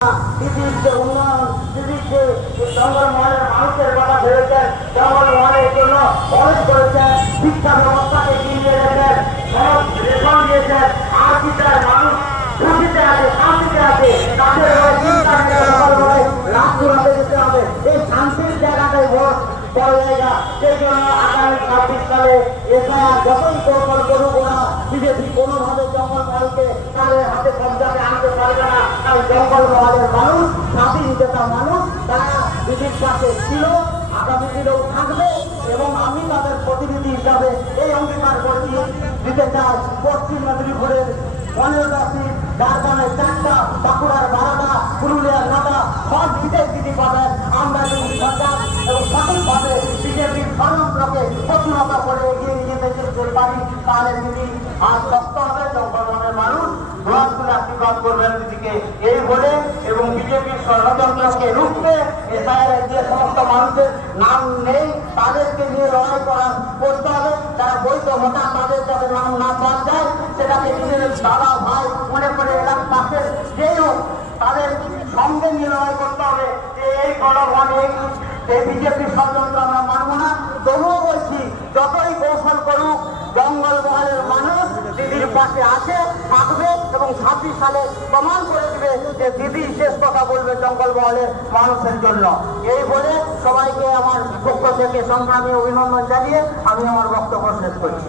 দিদির যে উন্নয়ন, দিদির যে জঙ্গলমহলের মানুষের কথা ভেবেছেন, জঙ্গলমহলের জন্য খরচ করেছেন, শিক্ষা ব্যবস্থাকে কিনে রেখেছেন, সড়ক রেশন দিয়েছেন, আর কি চায় মানুষ খুশিতে আছে, শান্তিতে আছে, তাদের চিন্তা জঙ্গলমহলে রাত ঘুরাতে যেতে হবে। এই শান্তির জায়গাটাই বড় জায়গা। সেই জন্য আগামী 26 সালে এসআইআর যতই কৌশল করুক ওরা বিজেপি কোনোভাবে জঙ্গলমহলকে তাদের হাতে কবজাতে আনতে পারবে না। তাই জঙ্গলমহলের মানুষ, স্বাধীন চেতা মানুষ, তারা বিজেপির কাছে ছিল, আগামী দিনেও থাকবে এবং আমি তাদের প্রতিনিধি হিসাবে এই অঙ্গীকার করছি দিতে চাই। পশ্চিম মেদিনীপুরের 15টা সিট, ঝাড়গ্রামের 4টা, বাঁকুড়ার 12টা, পুরুলিয়ার 9টা, সব সিটে দিদি পাবেন। আমরা যদি সরকার এবং সঠিকভাবে বিজেপির ষড়যন্ত্রকে প্রতিহত করে এগিয়ে নিয়ে যেতে পারি তাহলে দিদি আর শক্ত হবে। জঙ্গলমহলের মানুষ ভুয়াগুলো আশীর্বাদ করবেন দিদিকে এই বলে এবং বিজেপির ষড়যন্ত্রকে রুখতে এসআইআর যে সমস্ত মানুষের নাম নেই তাদেরকে নিয়ে লড়াই করা করতে হবে। যারা বৈধ ভোটার তাদের যাতে নাম না পাওয়া যায় সেটাকে নিজের দাদা ভাই মনে করে এলাকার পাশের যেই হোক তাদের সঙ্গে নিয়ে লড়াই করতে হবে যে এই গণভোট এই বিজেপির ষড়যন্ত্র আমরা মানব না। তবুও বলছি যতই কৌশল করুক জঙ্গলমহলের মানুষ দিদির পাশে আছে, থাকবে এবং 26 সালে প্রমাণ করে দিবে যে দিদি শেষ কথা বলবে জঙ্গলমহলের মানুষের জন্য। এই বলে সবাইকে আমার পক্ষ থেকে সংগ্রামী অভিনন্দন জানিয়ে আমি আমার বক্তব্য শেষ করছি।